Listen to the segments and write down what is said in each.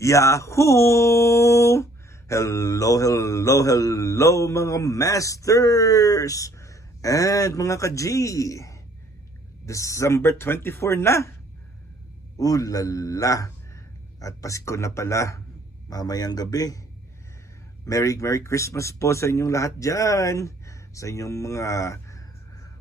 Yahoo! Hello mga masters and mga ka-G. December 24 na. Ulala. At Pasko na pala. Mamayang gabi. Merry Christmas po sa inyong lahat dyan. Sa inyong mga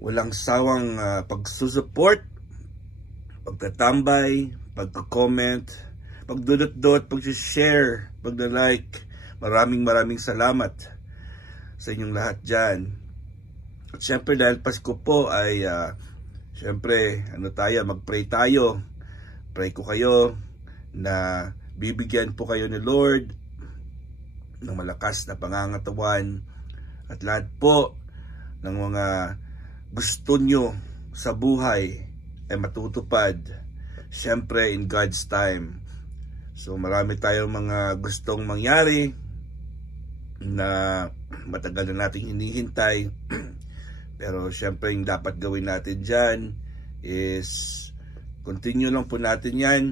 walang sawang pagsusupport, pagtatambay, pagko-comment, pagdudot-dot, pag-share, pag-like. Maraming salamat sa inyong lahat dyan. At syempre dahil Pasko po ay syempre mag-pray tayo. Pray ko kayo na bibigyan po kayo ni Lord ng malakas na pangangatawan at lahat po ng mga gusto nyo sa buhay ay matutupad, syempre in God's time. So marami tayong mga gustong mangyari na matagal na nating hinihintay. Pero syempre yung dapat gawin natin dyan is continue lang po natin yan,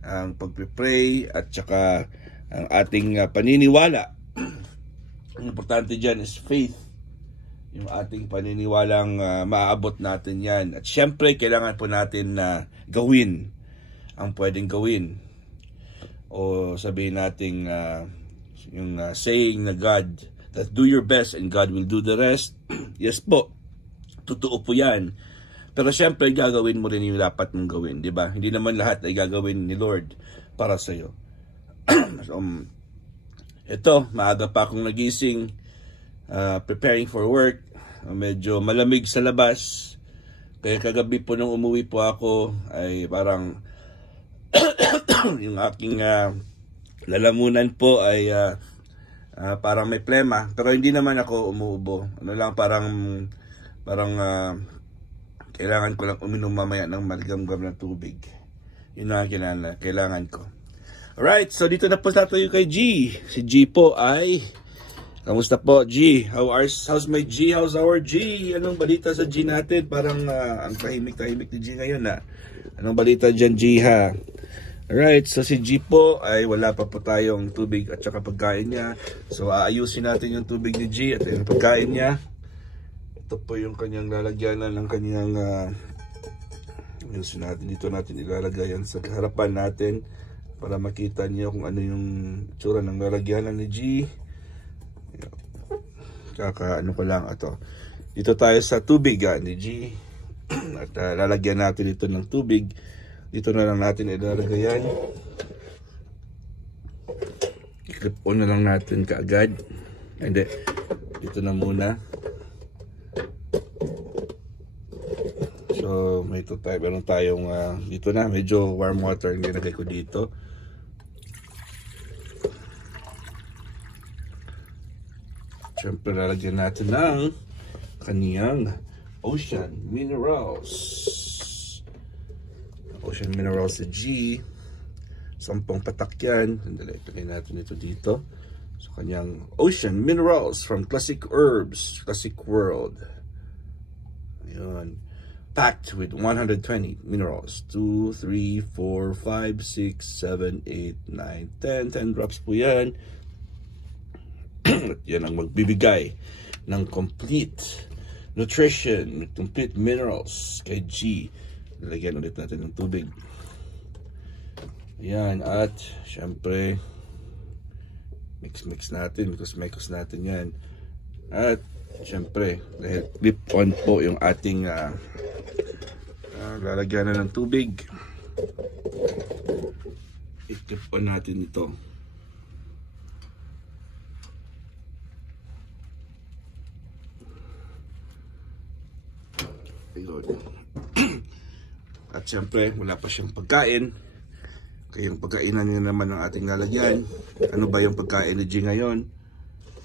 ang pagpipray at saka ang ating paniniwala. Ang importante dyan is faith, yung ating paniniwalang maaabot natin yan. At syempre kailangan po natin na gawin ang pwedeng gawin, o sabihin natin yung saying na God, that do your best and God will do the rest. Yes po, totoo po yan. Pero syempre gagawin mo rin yung dapat mong gawin, di ba? Hindi naman lahat ay gagawin ni Lord para sa iyo. So, ito, maaga pa akong nagising, preparing for work. Medyo malamig sa labas. Kaya kagabi po nung umuwi po ako ay parang yung aking lalamunan po ay parang may plema. Pero hindi naman ako umuubo. Ano lang, parang kailangan ko lang uminom mamaya ng maligamgam na tubig. Yun ang kailangan ko. Alright, so dito na po tayo kay G. Si G po ay, kamusta po G? How's my G? How's our G? Anong balita sa G natin? Parang ang tahimik ni G ngayon na. Anong balita dyan G ha? Alright, so si G po ay wala pa po tayong tubig at saka pagkain niya. So aayusin natin yung tubig ni G at yung pagkain niya. Ito po yung kanyang lalagyanan ng kanyang ayusin natin. Dito natin ilalagay yan sa harapan natin para makita niyo kung ano yung tsura ng lalagyanan ni G. Kaka ano ko lang ito. Dito tayo sa tubig ni G. At lalagyan natin ito ng tubig. Dito na lang natin ilalagay yan. I-clip on na lang natin kaagad. Hindi. Dito na muna. So may ito tayo. Meron tayong dito na. Medyo warm water yung nilagay ko dito. Siyempre lalagyan natin ng kaniyang Ocean Minerals. Ocean Minerals sa G. 10 patak yan. Ilagay natin ito dito. So kanyang Ocean Minerals from Classic Herbs, Classic World. Ayun. Packed with 120 minerals. 2, 3, 4, 5, 6, 7, 8, 9, 10. 10 drops po yan. At yan ang magbibigay ng complete nutrition, complete minerals kay G. Lalagyan ulit natin ng tubig. Ayan, at syempre mix natin, mix natin yan. At syempre dahil clip on po yung ating lalagyan na ng tubig, i-clip on natin ito. At syempre wala pa siyang pagkain, kaya yung pagkainan niya naman ng ating lalagyan. Ano ba yung pagkain ni G ngayon?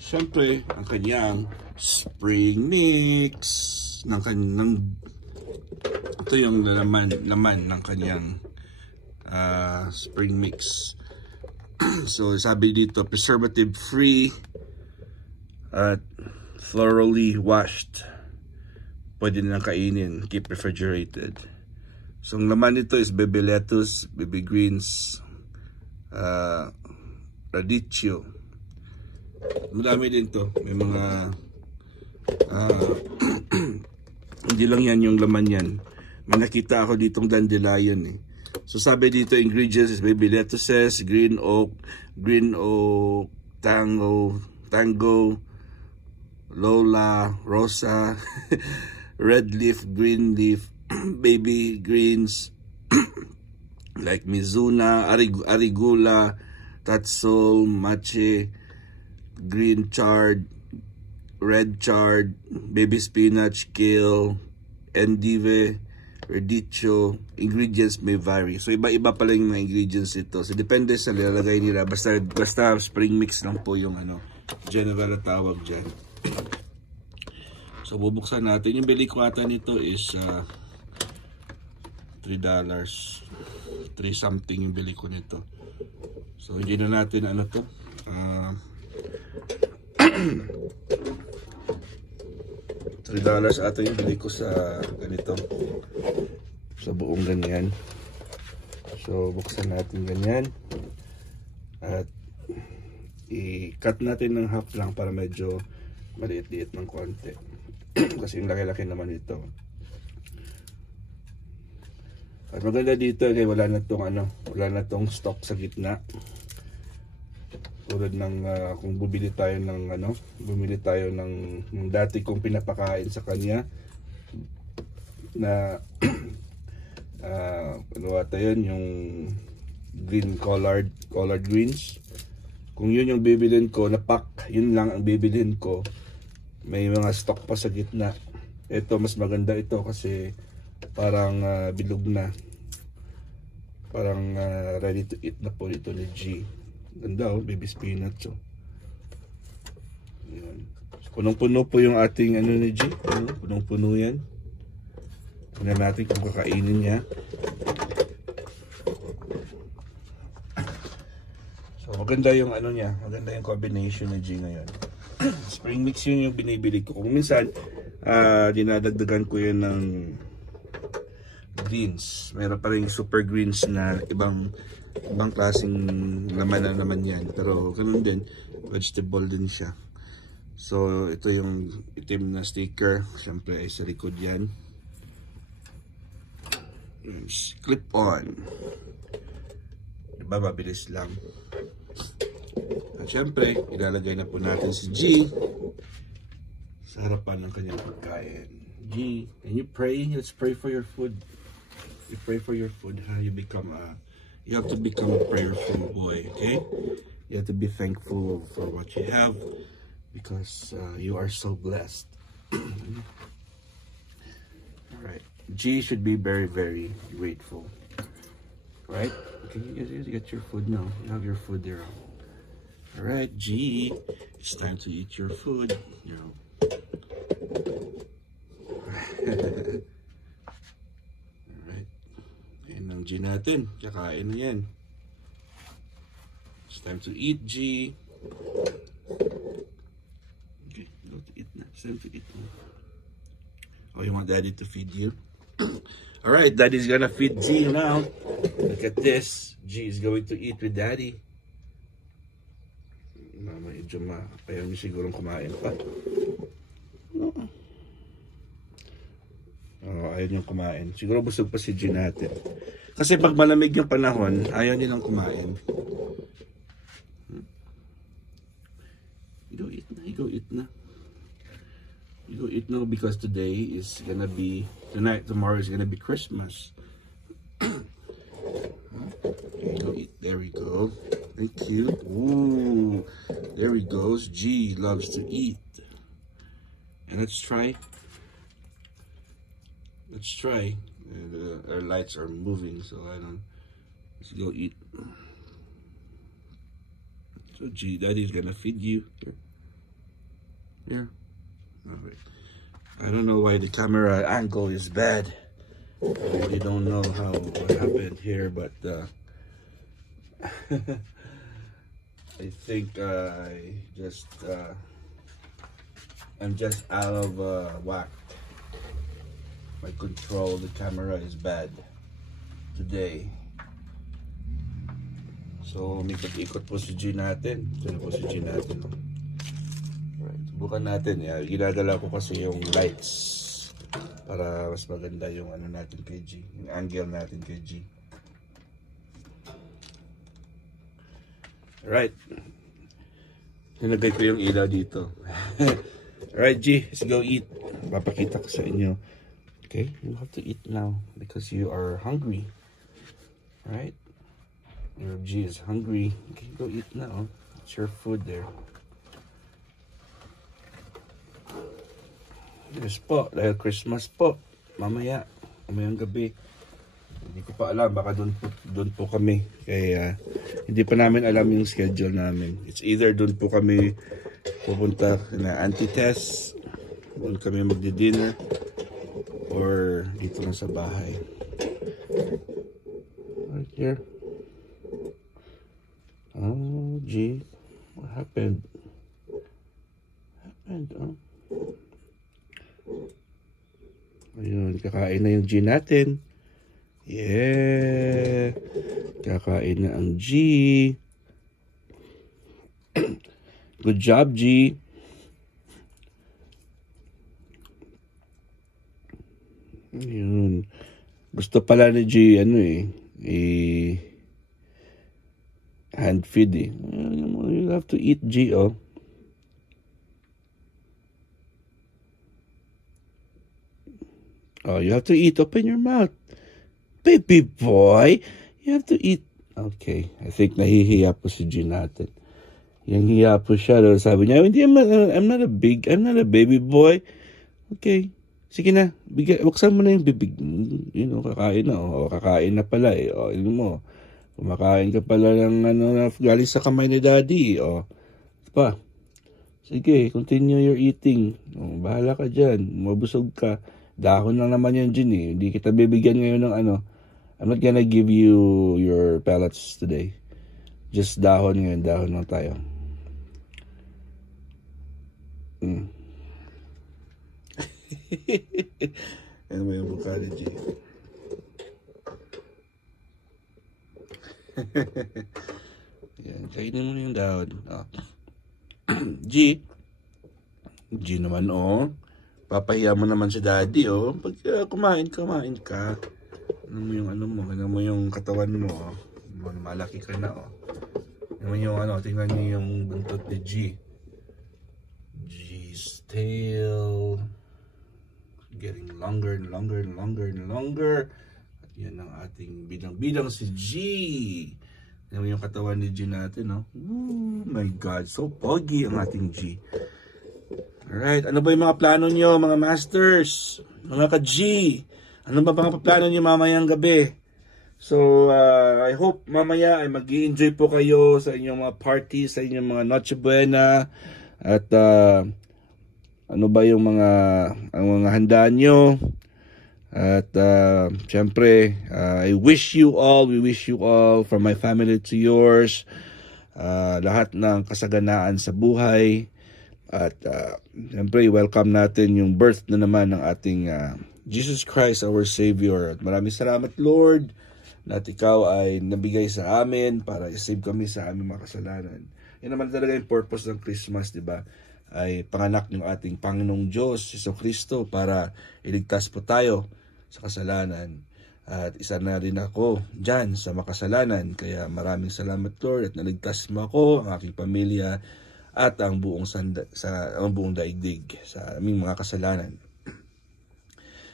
Syempre ang kanyang spring mix ito yung laman ng kanyang spring mix. So sabi dito preservative free at thoroughly washed. Pwede nilang kainin, keep refrigerated. So ang laman nito is baby lettuce, baby greens, radicchio. Madami din to. May mga hindi lang yan yung laman yan. May nakita ako ditong dandelion eh. So sabi dito ingredients is baby lettuces, green oak, tango, lola, rosa, red leaf, green leaf, baby greens like mizuna, arugula, tatsol, mache, green chard, red chard, baby spinach, kale, endive, radicchio. Ingredients may vary. So iba-iba pala yung mga ingredients ito. So depende sa nilalagay nila. Basta spring mix lang po yung general na tawag dyan. So bubuksan natin. Yung bili ko ata nito is $3. 3 something yung bili ko nito. So hindi na natin to. $3 ata yung bili ko sa ganito. Sa buong ganyan. So buksan natin ganyan. At i-cut natin ng half lang para medyo maliit-liit ng konti. Kasi yung laki-laki naman ito. At maganda dito kaya wala na tong stock sa gitna. Tulad ng kung bumili tayo ng dati kong pinapakain sa kanya na yung green collard greens. Kung yun yung bibilhin ko na pack, yun lang ang bibilhin ko. May mga stock pa sa gitna. Ito mas maganda ito kasi parang bilog na. Parang ready to eat na po ito ni G. Ganda baby spinach Ayan. So, punong-puno po yung ating ni G. Punong-puno yan. Tingnan natin kung kakainin niya. So maganda yung niya. Maganda yung combination ni G ngayon. Spring mix yun yung binibili ko. Kung minsan dinadagdagan ko yun ng greens. Meron pa rin super greens na ibang klaseng laman na naman yan. Pero ganun din, vegetable din siya. So ito yung itim na sticker. Siyempre ay sa likod yan. Clip on. Diba mabilis lang. At siyempre ilalagay na po natin si G sa harapan ng kanyang pagkain. G, can you pray? Let's pray for your food. You pray for your food. You have to become a prayerful boy, okay? You have to be thankful for what you have because you are so blessed. Alright. G should be very, very grateful. Right? Okay, you get your food now. You have your food there. Alright, G. It's time to eat your food. Alright. Ayan ang G natin. Kakain na yan. It's time to eat, G. Okay, go to eat na. It's time to eat na. Oh, you want Daddy to feed you? Alright, Daddy's gonna feed G now. Look at this. G is going to eat with Daddy. Medyo ayaw niyo sigurong kumain pa. Ayaw niyong kumain. Siguro busog pa si G natin. Kasi pag malamig yung panahon, ayaw nilang kumain. You go eat na. You go eat na. You go eat now because today is gonna be tomorrow is gonna be Christmas. Okay, go eat. There we go. Thank you. Ooh, there he goes. G loves to eat. And let's try. Let's try. Our lights are moving, so I don't. Let's go eat. So G, Daddy's gonna feed you. Here. Alright. I don't know why the camera angle is bad. I really don't know what happened here, but I think I'm just out of whack. My control, the camera is bad today. So, may ikot po si G natin. Ito na po si G natin. Alright, subukan natin. Ginagala ko kasi yung lights para mas maganda yung ano natin kay G. Yung angle natin kay G. Alright. Nilagay ko yung ilaw dito. Alright, G, let's go eat. Papakita ko sa inyo. Okay, you have to eat now because you are hungry. Alright? Your G is hungry. Okay, go eat now. It's your food there. Yes po, dahil Christmas po. Mamaya, mamayang gabi. Hindi ko pa alam, baka doon po kami. Kaya hindi pa namin alam yung schedule namin. It's either doon po kami pupunta na anti-test, doon kami magdi-dinner, or dito lang sa bahay. Right here. Oh, G. What happened? Ayun, kakain na yung G natin. Yeah. Kakain na ang G. Good job, G. Ayun. Gusto pala ni G, hand feed eh. You have to eat, G, oh. Oh, you have to eat. Open your mouth. Baby boy, you have to eat. Okay, I think nahihiya po si G natin. Yang hiya po siya. Sabi niya, I'm not a baby boy. Okay, sige na. Buksan mo na yung bibig. Kakain na. Kakain na pala eh. Mo. Kumakain ka pala ng galing sa kamay ni daddy. Pa. Sige, continue your eating. Bahala ka dyan. Mabusog ka. Dahon lang naman yan dyan eh. Hindi kita bibigyan ngayon ng I'm not gonna give you your pellets today. Just dahon ngayon. Dahon lang tayo. Ano ba yung mukha ni G? Yan, kainin mo na yung dahon. G naman papahiya mo naman si daddy pag kumain ka. Ano mo yung katawan mo malaki ka na tingnan niyo yung buntot ni G. G's tail getting longer and longer. At yan ang ating bidang si G. Tingnan mo yung katawan ni G natin, Oh my God, so pogi ang ating G. Alright, ano ba yung mga plano nyo, mga masters? Mga ka-G? Ano ba mga plano nyo mamayang gabi? So, I hope mamaya ay mag-i-enjoy po kayo sa inyong mga parties, sa inyong mga Noche Buena. At ano ba yung mga handa nyo? At syempre, we wish you all from my family to yours, lahat ng kasaganaan sa buhay. At siyempre, welcome natin yung birth na naman ng ating Jesus Christ, our Savior. At maraming salamat, Lord, na at ikaw ay nabigay sa amin para isave kami sa aming mga kasalanan. Yan naman talaga yung purpose ng Christmas, di ba? Ay panganak ng ating Panginoong Diyos, Jesucristo, para iligtas po tayo sa kasalanan. At isa na rin ako dyan sa makasalanan. Kaya maraming salamat, Lord, at naligtas mo ako, ang aking pamilya, at ang buong daigdig sa aming mga kasalanan.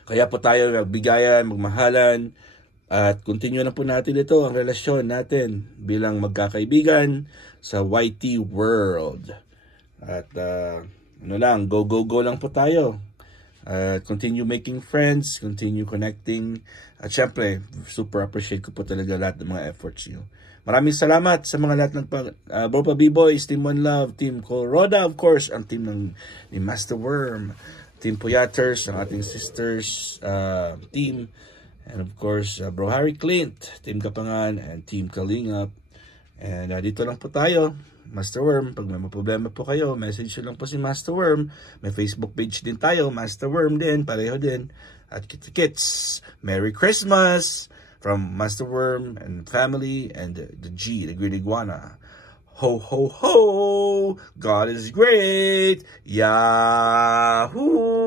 Kaya po tayo magbigayan, magmahalan, at continue na po natin ito, ang relasyon natin bilang magkakaibigan sa YT World. At go lang po tayo. Continue making friends, continue connecting. At syempre, super appreciate ko po talaga lahat ng mga efforts nyo. Maraming salamat sa mga lahat ng Bropa B-Boys, Team One Love, Team Colroda, of course, ang team ni Master Worm, Team Puyaters, ang ating sisters team, and of course, Bro Harry Clint, Team Kapangan, and Team Kalingap. And dito lang po tayo, Master Worm. Pag may problema po kayo, message lang po si Master Worm. May Facebook page din tayo, Master Worm din, pareho din. At kits, Merry Christmas! from Master Worm and family and the G, the Green Iguana. Ho, ho, ho! God is great! Yahoo!